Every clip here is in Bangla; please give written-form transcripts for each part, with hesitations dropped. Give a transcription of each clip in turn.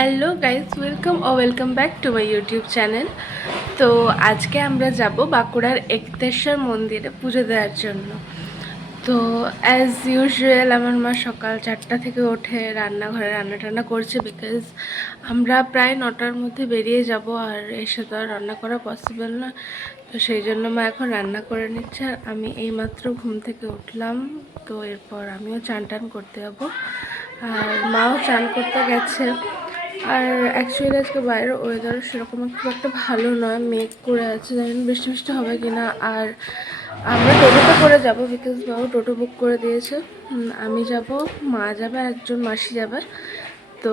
Hello guys, welcome back to my YouTube channel. তো আজকে আমরা যাব বাঁকুড়ার একতেশ্বর মন্দিরে পুজো দেওয়ার জন্য। তো অ্যাজ ইউজুয়াল আমার মা সকাল 4টা থেকে ওঠে রান্নাঘরে রান্না করছে, বিকজ আমরা প্রায় 9টার মধ্যে বেরিয়ে যাব, আর এসে তো আর রান্না করা পসিবল না। তো সেই জন্য মা এখন রান্না করে নিচ্ছে, আর আমি এইমাত্র ঘুম থেকে উঠলাম। তো এরপর আমিও চান টান করতে যাবো, আর মাও চান করতে গেছে। আর অ্যাকচুয়ালি আজকে বাইরের ওয়েদারও সেরকম খুব একটা ভালো নয়, মেঘ করে আছে, জানি না বৃষ্টি বৃষ্টি হবে কিনা। আর আমরা টোটোতে করে যাব, বিকজ বাবু টোটো বুক করে দিয়েছে। আমি যাব, মা যাবে, আর একজন মাসি যাবে। তো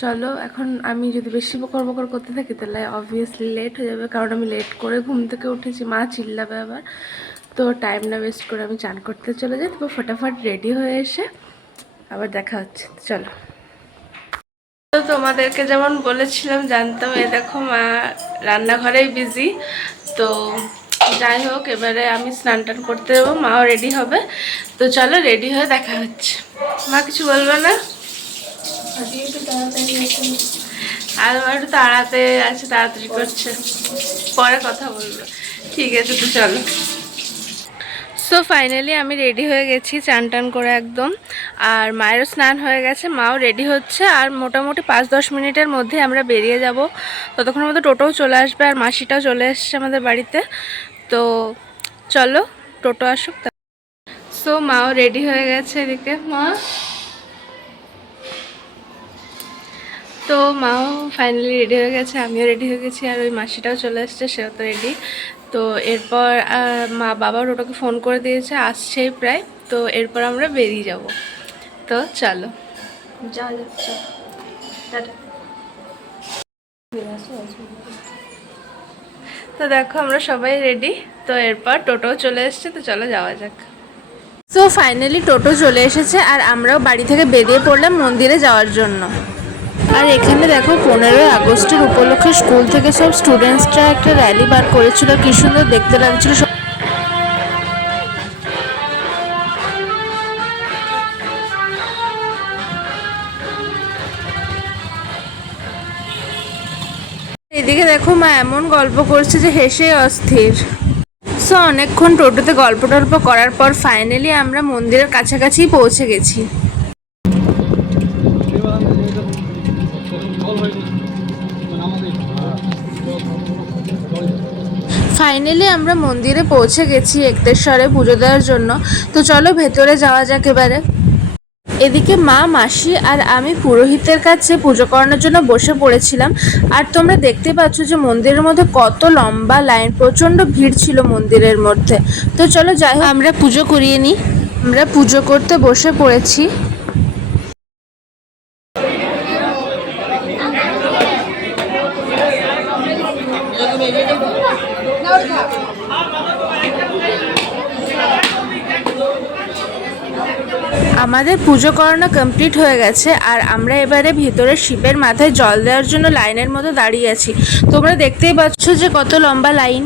চলো, এখন আমি যদি বেশি বকর বকর করতে থাকি তাহলে অবভিয়াসলি লেট হয়ে যাবে, কারণ আমি লেট করে ঘুম থেকে উঠেছি, মা চিল্লাবে আবার। তো টাইম না ওয়েস্ট করে আমি চান করতে চলে যাই। তবে ফটাফট রেডি হয়ে এসে আবার দেখা হচ্ছে। চলো, তো তোমাদেরকে যেমন বলেছিলাম জানতাম, এ দেখো মা রান্নাঘরেই বিজি। তো যাই হোক, এবারে আমি স্নান টান করতে যাবো, মাও রেডি হবে। তো চলো, রেডি হয়ে দেখা হচ্ছে। মা কিছু বলবে না? আর মা একটু তাড়াতে আছে, তাড়াতাড়ি করছে, পরে কথা বলবো। ঠিক আছে, তো চলো। সো ফাইনালি আমি রেডি হয়ে গেছি চান টান করে একদম, আর মায়েরও স্নান হয়ে গেছে, মাও রেডি হচ্ছে। আর মোটামুটি 5-10 মিনিটের মধ্যে আমরা বেরিয়ে যাব। ততক্ষণের মধ্যে টোটোও চলে আসবে, আর মাসিটাও চলে এসছে আমাদের বাড়িতে। তো চলো, টোটো আসুক। সো মাও রেডি হয়ে গেছে এদিকে। মা, তো মাও ফাইনালি রেডি হয়ে গেছে, আমিও রেডি হয়ে গেছি, আর ওই মাসিটাও চলে এসছে, সেও তো রেডি। তো এরপর মা বাবা টোটোকে ফোন করে দিয়েছে, আসছেই প্রায়। তো এরপর আমরা বেরিয়ে যাব। তো চলো, যাওয়া যাচ্ছে। তো দেখো আমরা সবাই রেডি। তো এরপর টোটো চলে এসছে, তো চলো যাওয়া যাক। তো ফাইনালি টোটো চলে এসেছে, আর আমরাও বাড়ি থেকে বেরিয়ে পড়লাম মন্দিরে যাওয়ার জন্য। আর এখানে দেখো 15ই আগস্টের উপলক্ষে স্কুল থেকে সব স্টুডেন্টসরা একটা র্যালি বার করেছিল, কি সুন্দর দেখতে লাগছিল। এদিকে দেখো মা এমন গল্প করছে যে হেসে অস্থির। সো অনেকক্ষণ টোটোতে গল্প টল্প করার পর ফাইনালি আমরা মন্দিরের কাছাকাছি পৌঁছে গেছি। ফাইনালি আমরা মন্দিরে পৌঁছে গেছি একতেশ্বরে পুজো দেওয়ার জন্য। তো চলো ভেতরে যাওয়া যাক এবারে। এদিকে মা, মাসি আর আমি পুরোহিতের কাছে পুজো করানোর জন্য বসে পড়েছিলাম। আর তোমরা দেখতে পাচ্ছ যে মন্দিরের মধ্যে কত লম্বা লাইন, প্রচণ্ড ভিড় ছিল মন্দিরের মধ্যে। তো চলো যাই হোক, আমরা পুজো করিয়ে নিই। আমরা পুজো করতে বসে পড়েছি। আমাদের পুজো করানো কমপ্লিট হয়ে গেছে, আর আমরা এবারে ভিতরে শিবের মাথায় জল দেওয়ার জন্য লাইনের মধ্যে দাঁড়িয়ে আছি। তোমরা দেখতেই পাচ্ছ যে কত লম্বা লাইন।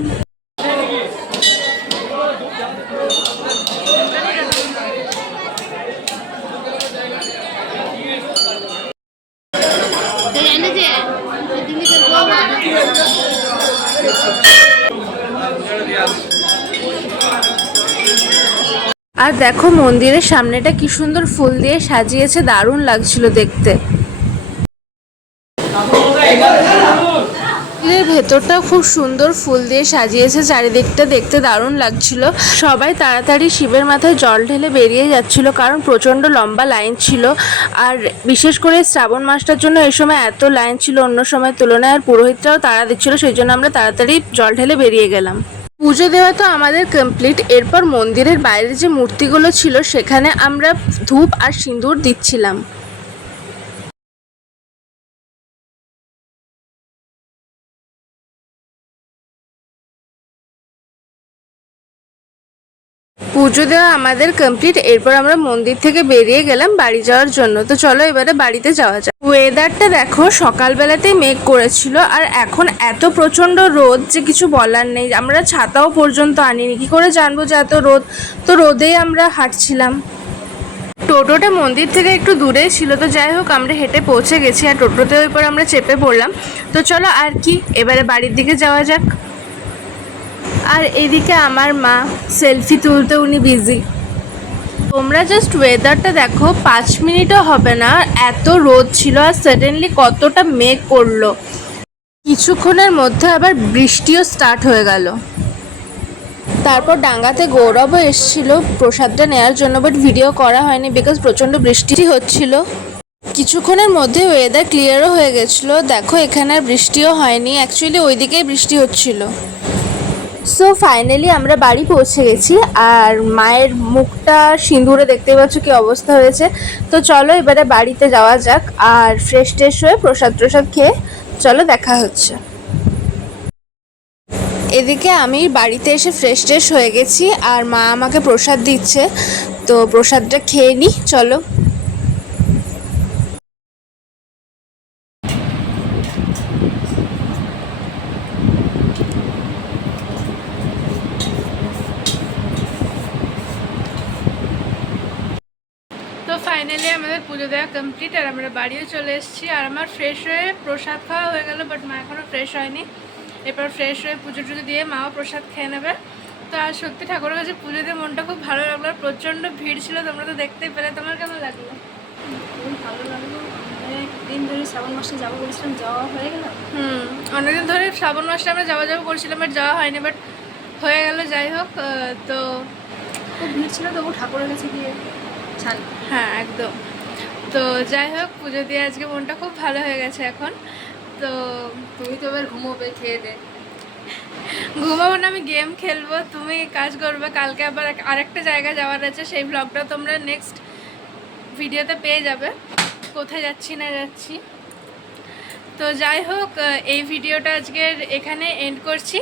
আর দেখো মন্দিরের সামনেটা কি সুন্দর ফুল দিয়ে সাজিয়েছে, দারুণ লাগছিল দেখতে। মন্দিরের ভেতরটা খুব সুন্দর ফুল দিয়ে সাজিয়েছে, চারিদিকটা দেখতে দারুণ লাগছিল। সবাই তাড়াতাড়ি শিবের মাথায় জল ঢেলে বেরিয়ে যাচ্ছিল, কারণ প্রচণ্ড লম্বা লাইন ছিল। আর বিশেষ করে শ্রাবণ মাসটার জন্য এই সময় এত লাইন ছিল অন্য সময় তুলনায়, আর পুরোহিতরাও তাড়া দিচ্ছিল, সেই জন্য আমরা তাড়াতাড়ি জল ঢেলে বেরিয়ে গেলাম। পুজো দেওয়া তো আমাদের কমপ্লিট। এরপর মন্দিরের বাইরে যে মূর্তিগুলো ছিল সেখানে আমরা ধূপ আর সিঁদুর দিচ্ছিলাম। পুজো দেওয়া আমাদের কমপ্লিট। এরপর আমরা মন্দির থেকে বেরিয়ে গেলাম বাড়ি যাওয়ার জন্য। তো চলো এবারে বাড়িতে যাওয়া যাক। ওয়েদারটা দেখো, সকালবেলাতেই মেঘ করেছিল, আর এখন এত প্রচণ্ড রোদ যে কিছু বলার নেই। আমরা ছাতাও পর্যন্ত আনিনি, কি করে জানবো যে এত রোদ। তো রোদেই আমরা হাঁটছিলাম। টোটোটা মন্দির থেকে একটু দূরেই ছিল, তো যাই হোক আমরা হেঁটে পৌঁছে গেছি আর টোটোতে ওই আমরা চেপে পড়লাম। তো চলো আর কি, এবারে বাড়ির দিকে যাওয়া যাক। আর এদিকে আমার মা সেলফি তুলতে উনি বিজি। তোমরা জাস্ট ওয়েদারটা দেখো, 5 মিনিটও হবে না এত রোদ ছিল, আর সাডেনলি কতটা মেঘ করলো। কিছুক্ষণের মধ্যে আবার বৃষ্টিও স্টার্ট হয়ে গেল। তারপর ডাঙ্গাতে গৌরবও এসেছিল প্রসাদটা নেওয়ার জন্য, বাট ভিডিও করা হয়নি বিকজ প্রচণ্ড বৃষ্টি হচ্ছিল। কিছুক্ষণের মধ্যে ওয়েদার ক্লিয়ারও হয়ে গেছিলো। দেখো এখানে আর বৃষ্টিও হয়নি, অ্যাকচুয়ালি ওইদিকেই বৃষ্টি হচ্ছিল। সো ফাইনালি আমরা বাড়ি পৌঁছে গেছি, আর মায়ের মুখটা সিঁদুরে দেখতে পাচ্ছ কি অবস্থা হয়েছে। তো চলো এবারে বাড়িতে যাওয়া যাক, আর ফ্রেশ ট্রেশ হয়ে প্রসাদ খেয়ে চলো দেখা হচ্ছে। এদিকে আমি বাড়িতে এসে ফ্রেশ ট্রেশ হয়ে গেছি, আর মা আমাকে প্রসাদ দিচ্ছে, তো প্রসাদটা খেয়ে নিই চলো। তো ফাইনালি আমাদের পুজো দেওয়া কমপ্লিট, আর আমরা বাড়িও চলে এসেছি। আর আমার ফ্রেশ হয়ে প্রসাদ খাওয়া হয়ে গেল, বাট মা এখনও ফ্রেশ হয়নি। এরপর ফ্রেশ হয়ে পুজো টুজো দিয়ে মাও প্রসাদ খেয়ে নেবে। তো আর সত্যি ঠাকুরের কাছে পুজো দিয়ে মনটা খুব ভালো লাগলো। আর প্রচণ্ড ভিড় ছিল, তোমরা তো দেখতেই পেলে। তোমার কেমন লাগলো? খুব ভালো লাগলো। অনেকদিন ধরে শ্রাবণ মাসে যাবো বলেছিলাম, যাওয়া হয়ে গেল। অনেকদিন ধরে শ্রাবণ মাসে আমরা যাবো করছিলাম, বাট যাওয়া হয়নি, বাট হয়ে গেল। যাই হোক, তো খুব ভিড় ছিল, তবু ঠাকুরের কাছে গিয়ে ছাড়। হ্যাঁ একদম। তো যাই হোক, পুজো দিয়ে আজকে মনটা খুব ভালো হয়ে গেছে এখন। তো তুমি তো এবার ঘুমোবে, খেয়ে দে। ঘুমাবো না, আমি গেম খেলবো, তুমি কাজ করবে। কালকে আবার আরেকটা জায়গায় যাওয়ার আছে, সেই ব্লগটা তোমরা নেক্সট ভিডিওতে পেয়ে যাবে, কোথায় যাচ্ছি না যাচ্ছি। তো যাই হোক, এই ভিডিওটা আজকের এখানে এন্ড করছি।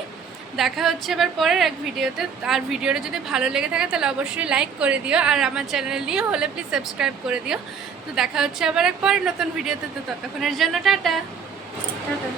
দেখা হচ্ছে এবার পরের এক ভিডিওতে। আর ভিডিওটা যদি ভালো লেগে থাকে তাহলে অবশ্যই লাইক করে দিও, আর আমার চ্যানেল নিয়ে হলে প্লিজ সাবস্ক্রাইব করে দিও। তো দেখা হচ্ছে আবার এক পরের নতুন ভিডিওতে। তো ততক্ষণের জন্য টাটা। টাটা।